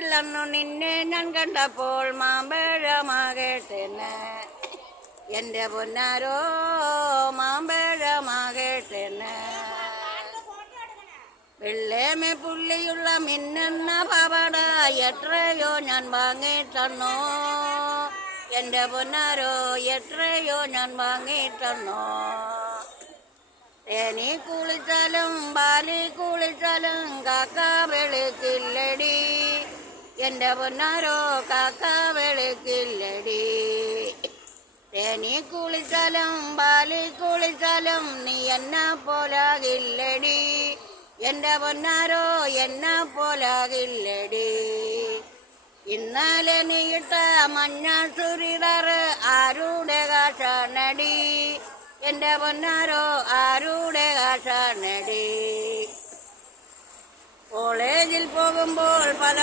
വീട്ടിലന്നു നിന്നെ ഞാൻ കണ്ടപ്പോൾ മാമ്പഴമാകേട്ടെന്ന് എന്റെ പൊന്നാരോ മാമ്പഴമാകേട്ടെന്ന് വെള്ളേമേ പുള്ളിയുള്ള മിന്നുന്ന പവട എത്രയോ ഞാൻ വാങ്ങിത്തന്നോ എന്റെ പൊന്നാരോ എത്രയോ ഞാൻ വാങ്ങിത്തന്നോ തേനി കുളിച്ചാലും ബാലി കുളിച്ചാലും കാക്ക വെളുക്കില്ലടി എന്റെ പൊന്നാരോ കാക്ക വെളുക്കില്ലടി തേനി കുളിച്ചാലും ബാലി കുളിച്ചാലും നീ എന്നെ പോലാകില്ലടി എന്റെ പൊന്നാരോ എന്നെ പോലാകില്ലടി ഇന്നലെ നീ ഇട്ട മഞ്ഞ ചുരിദാറ് ആരുടെ കാശാണടി എന്റെ പൊന്നാരോ ആരുടെ കാശാണടി കോളേജിൽ പോകുമ്പോൾ പല